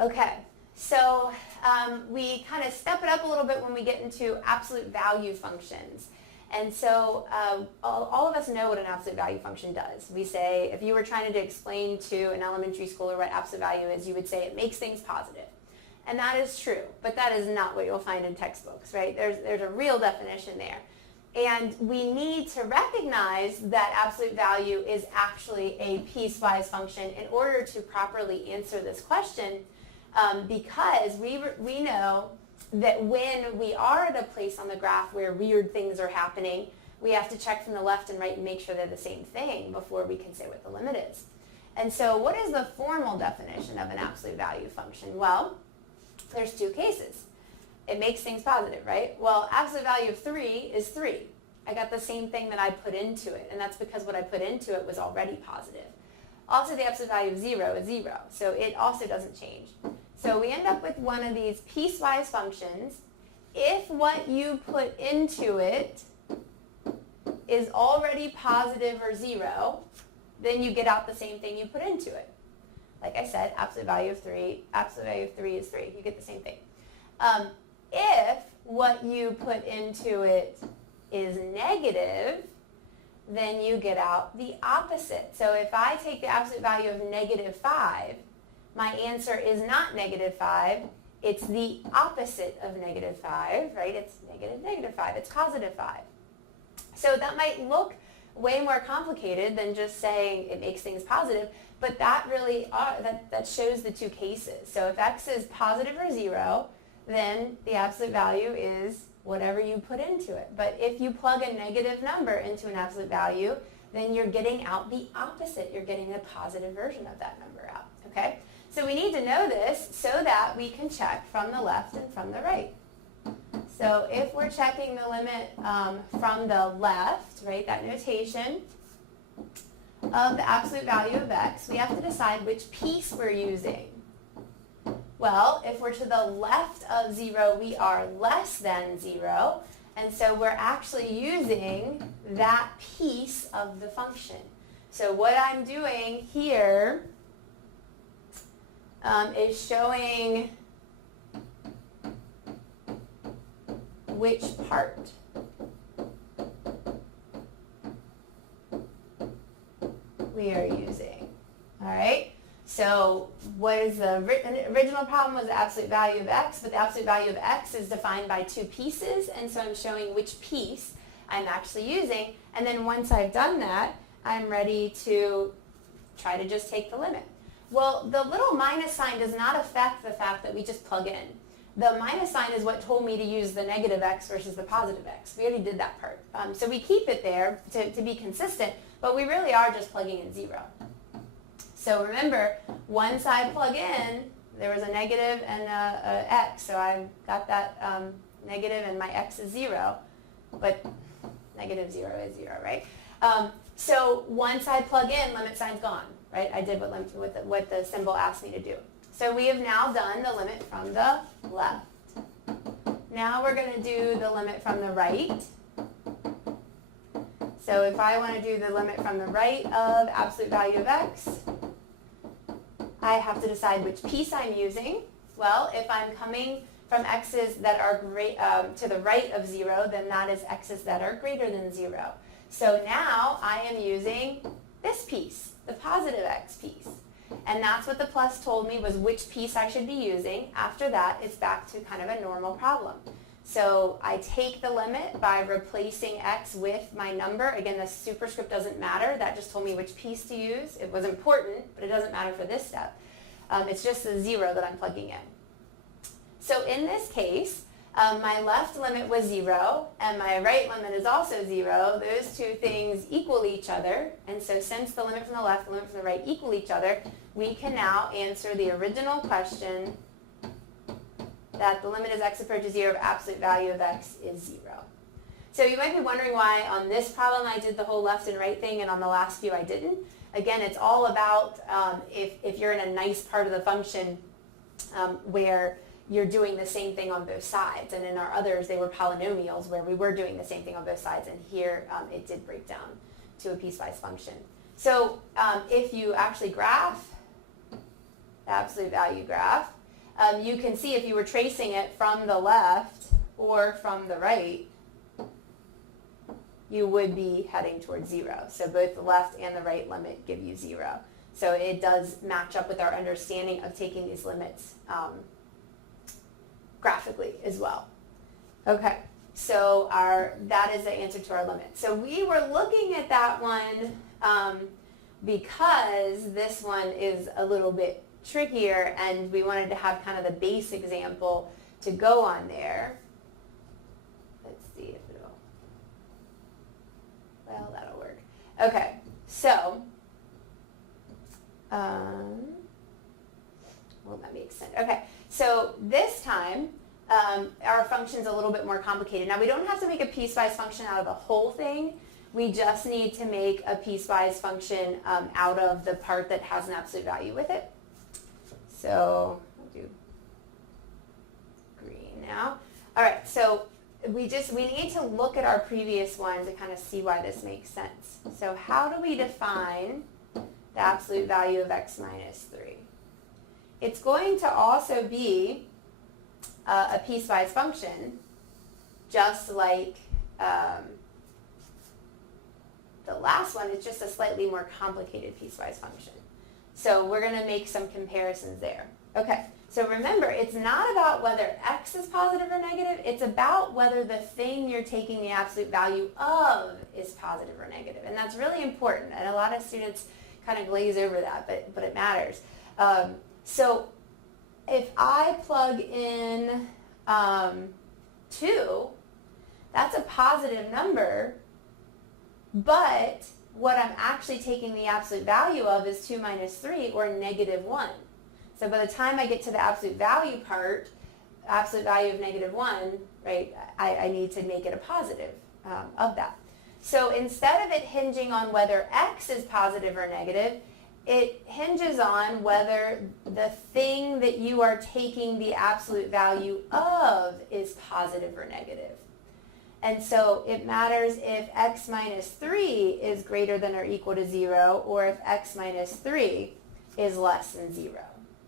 Okay, so we kind of step it up a little bit when we get into absolute value functions. And so all of us know what an absolute value function does. We say, if you were trying to explain to an elementary schooler what absolute value is, you would say it makes things positive. And that is true, but that is not what you'll find in textbooks, right? There's a real definition there. And we need to recognize that absolute value is actually a piecewise function in order to properly answer this question, because we know that when we are at a place on the graph where weird things are happening, we have to check from the left and right and make sure they're the same thing before we can say what the limit is. And so what is the formal definition of an absolute value function? Well, there's two cases. It makes things positive, right? Well, absolute value of 3 is 3. I got the same thing that I put into it, and that's because what I put into it was already positive. Also, the absolute value of 0 is 0, so it also doesn't change. So we end up with one of these piecewise functions. If what you put into it is already positive or 0, then you get out the same thing you put into it. Like I said, absolute value of 3 is 3. You get the same thing. If what you put into it is negative, then you get out the opposite. So if I take the absolute value of -5, my answer is not -5, it's the opposite of -5, right? It's -5, it's +5. So that might look way more complicated than just saying it makes things positive, but that really that shows the two cases. So if x is positive or 0, then the absolute value is whatever you put into it. But if you plug a negative number into an absolute value, then you're getting out the opposite. You're getting the positive version of that number out, okay? So we need to know this so that we can check from the left and from the right. So if we're checking the limit from the left, right, that notation of the absolute value of x, we have to decide which piece we're using. Well, if we're to the left of 0, we are less than 0, and so we're actually using that piece of the function. So what I'm doing here is showing which part. We are using, all right? So what is the original problem was the absolute value of x, but the absolute value of x is defined by two pieces, and so I'm showing which piece I'm actually using, and then once I've done that, I'm ready to try to just take the limit. Well, the little minus sign does not affect the fact that we just plug in. The minus sign is what told me to use the negative x versus the positive x. We already did that part. So we keep it there to be consistent, but we really are just plugging in 0. So remember, once I plug in, there was a negative and a x, so I got that negative and my x is 0, but negative 0 is 0, right? So once I plug in, limit sign's gone, right? I did what the symbol asked me to do. So we have now done the limit from the left. Now we're going to do the limit from the right. So if I want to do the limit from the right of absolute value of x, I have to decide which piece I'm using. Well, if I'm coming from x's that are to the right of 0, then that is x's that are greater than 0. So now I am using this piece, the positive x piece. And that's what the plus told me was which piece I should be using. After that, it's back to kind of a normal problem. So I take the limit by replacing x with my number. Again, the superscript doesn't matter. That just told me which piece to use. It was important, but it doesn't matter for this step. It's just the 0 that I'm plugging in. So in this case, my left limit was 0, and my right limit is also 0. Those two things equal each other. And so since the limit from the left and the limit from the right equal each other, we can now answer the original question that the limit as x approaches 0 of absolute value of x is 0. So you might be wondering why on this problem I did the whole left and right thing and on the last few I didn't. Again, it's all about if you're in a nice part of the function where you're doing the same thing on both sides. And in our others, they were polynomials where we were doing the same thing on both sides. And here it did break down to a piecewise function. So if you actually graph the absolute value graph, you can see if you were tracing it from the left or from the right, you would be heading towards 0. So both the left and the right limit give you 0. So it does match up with our understanding of taking these limits graphically as well. Okay, so that is the answer to our limit. So we were looking at that one because this one is a little bit trickier, and we wanted to have kind of the base example to go on there. Let's see if it'll, well, that'll work. Okay, so, well, that makes sense. Okay, so this time, our function's a little bit more complicated. Now, we don't have to make a piecewise function out of the whole thing. We just need to make a piecewise function out of the part that has an absolute value with it. So I'll do green now. All right, so we need to look at our previous one to kind of see why this makes sense. So how do we define the absolute value of x minus 3? It's going to also be a piecewise function, just like the last one. It's just a slightly more complicated piecewise function. So we're going to make some comparisons there. Okay, so remember, it's not about whether x is positive or negative. It's about whether the thing you're taking the absolute value of is positive or negative. And that's really important. And a lot of students kind of glaze over that, but it matters. So if I plug in 2, that's a positive number, but what I'm actually taking the absolute value of is 2 minus 3, or negative 1. So by the time I get to the absolute value part, absolute value of negative 1, right, I need to make it a positive of that. So instead of it hinging on whether x is positive or negative, it hinges on whether the thing that you are taking the absolute value of is positive or negative. And so it matters if x minus 3 is greater than or equal to 0, or if x minus 3 is less than 0.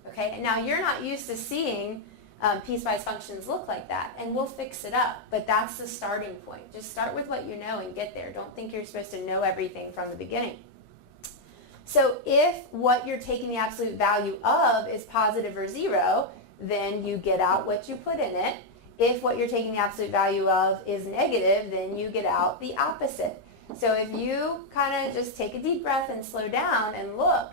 Okay, and now you're not used to seeing piecewise functions look like that, and we'll fix it up, but that's the starting point. Just start with what you know and get there. Don't think you're supposed to know everything from the beginning. So if what you're taking the absolute value of is positive or 0, then you get out what you put in it. If what you're taking the absolute value of is negative, then you get out the opposite. So if you kind of just take a deep breath and slow down and look,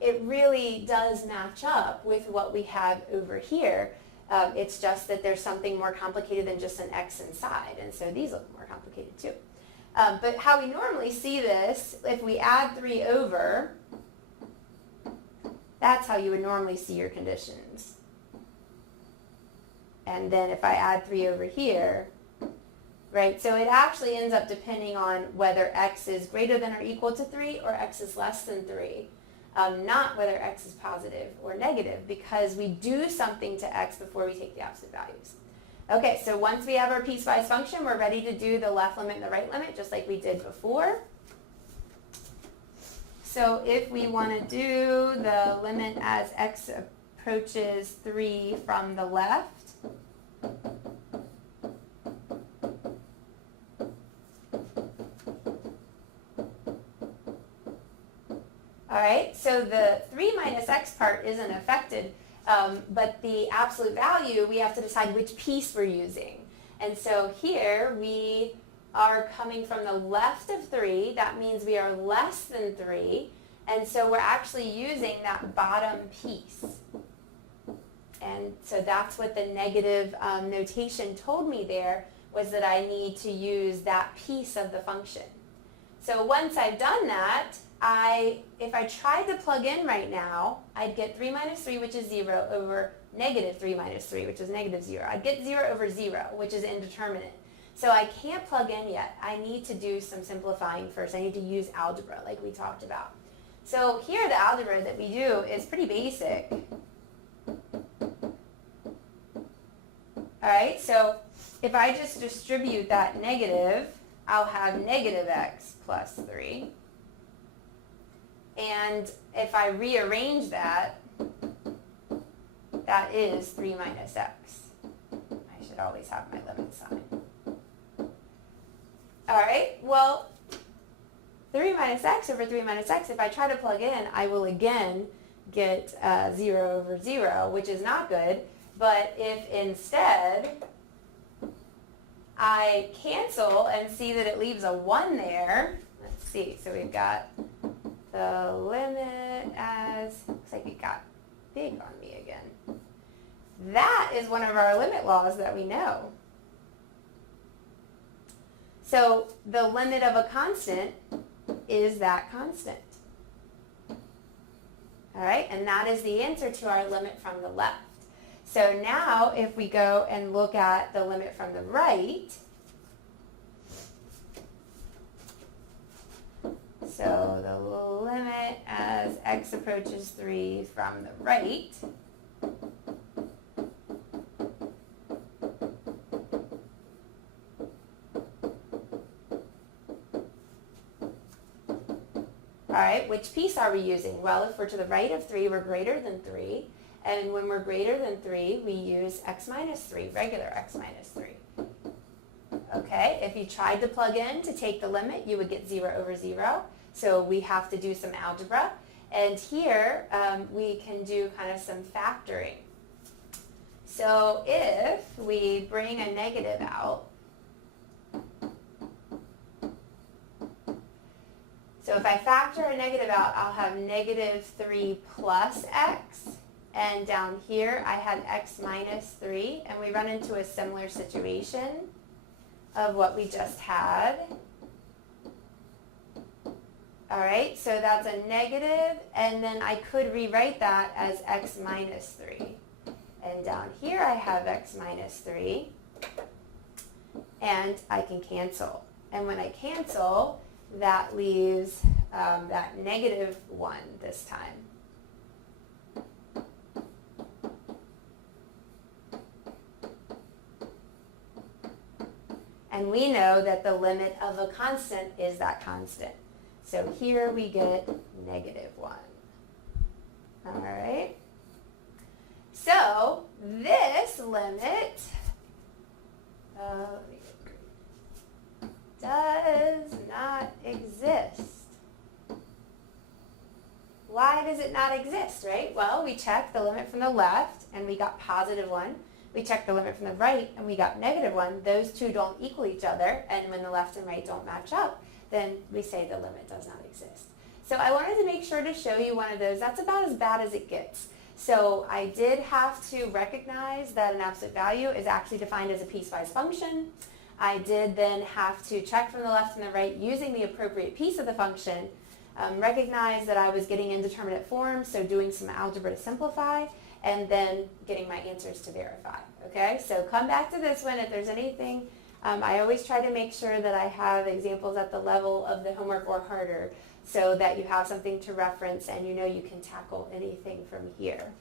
it really does match up with what we have over here. It's just that there's something more complicated than just an x inside, and so these look more complicated too. But how we normally see this, if we add 3 over, that's how you would normally see your conditions. And then if I add 3 over here, right, so it actually ends up depending on whether x is greater than or equal to 3 or x is less than 3, not whether x is positive or negative, because we do something to x before we take the absolute values. Okay, so once we have our piecewise function, we're ready to do the left limit and the right limit, just like we did before. So if we want to do the limit as x approaches 3 from the left, all right, so the 3 minus x part isn't affected, but the absolute value, we have to decide which piece we're using. And so here we are coming from the left of 3. That means we are less than 3. And so we're actually using that bottom piece. And so that's what the negative notation told me there, was that I need to use that piece of the function. So once I've done that, if I tried to plug in right now, I'd get 3 minus 3, which is 0, over negative 3 minus 3, which is negative 0. I'd get 0 over 0, which is indeterminate. So I can't plug in yet. I need to do some simplifying first. I need to use algebra like we talked about. So here the algebra that we do is pretty basic. All right, so if I just distribute that negative, I'll have negative x plus 3. And if I rearrange that, that is 3 minus x. I should always have my limit sign. All right, well, 3 minus x over 3 minus x, if I try to plug in, I will again get 0 over 0, which is not good. But if instead I cancel and see that it leaves a 1 there, let's see, so we've got the limit as, looks like it got big on me again. That is one of our limit laws that we know. So the limit of a constant is that constant. All right, and that is the answer to our limit from the left. So now if we go and look at the limit from the right, so the limit as x approaches 3 from the right, all right, which piece are we using? Well, if we're to the right of 3, we're greater than 3. And when we're greater than 3, we use x minus 3, regular x minus 3. Okay, if you tried to plug in to take the limit, you would get 0 over 0. So we have to do some algebra. And here we can do kind of some factoring. So if we bring a negative out, so if I factor a negative out, I'll have negative 3 plus x. And down here, I had x minus 3. And we run into a similar situation of what we just had. All right, so that's a negative. And then I could rewrite that as x minus 3. And down here, I have x minus 3. And I can cancel. And when I cancel, that leaves that negative 1 this time. And we know that the limit of a constant is that constant. So here we get negative 1. All right. So this limit does not exist. Why does it not exist, right? Well, we checked the limit from the left and we got positive 1. We checked the limit from the right and we got negative 1. Those two don't equal each other, and when the left and right don't match up, then we say the limit does not exist. So I wanted to make sure to show you one of those. That's about as bad as it gets. So I did have to recognize that an absolute value is actually defined as a piecewise function. I did then have to check from the left and the right using the appropriate piece of the function, recognize that I was getting indeterminate forms, so doing some algebra to simplify, and then getting my answers to verify. Okay, so come back to this one if there's anything. I always try to make sure that I have examples at the level of the homework or harder so that you have something to reference and you know you can tackle anything from here.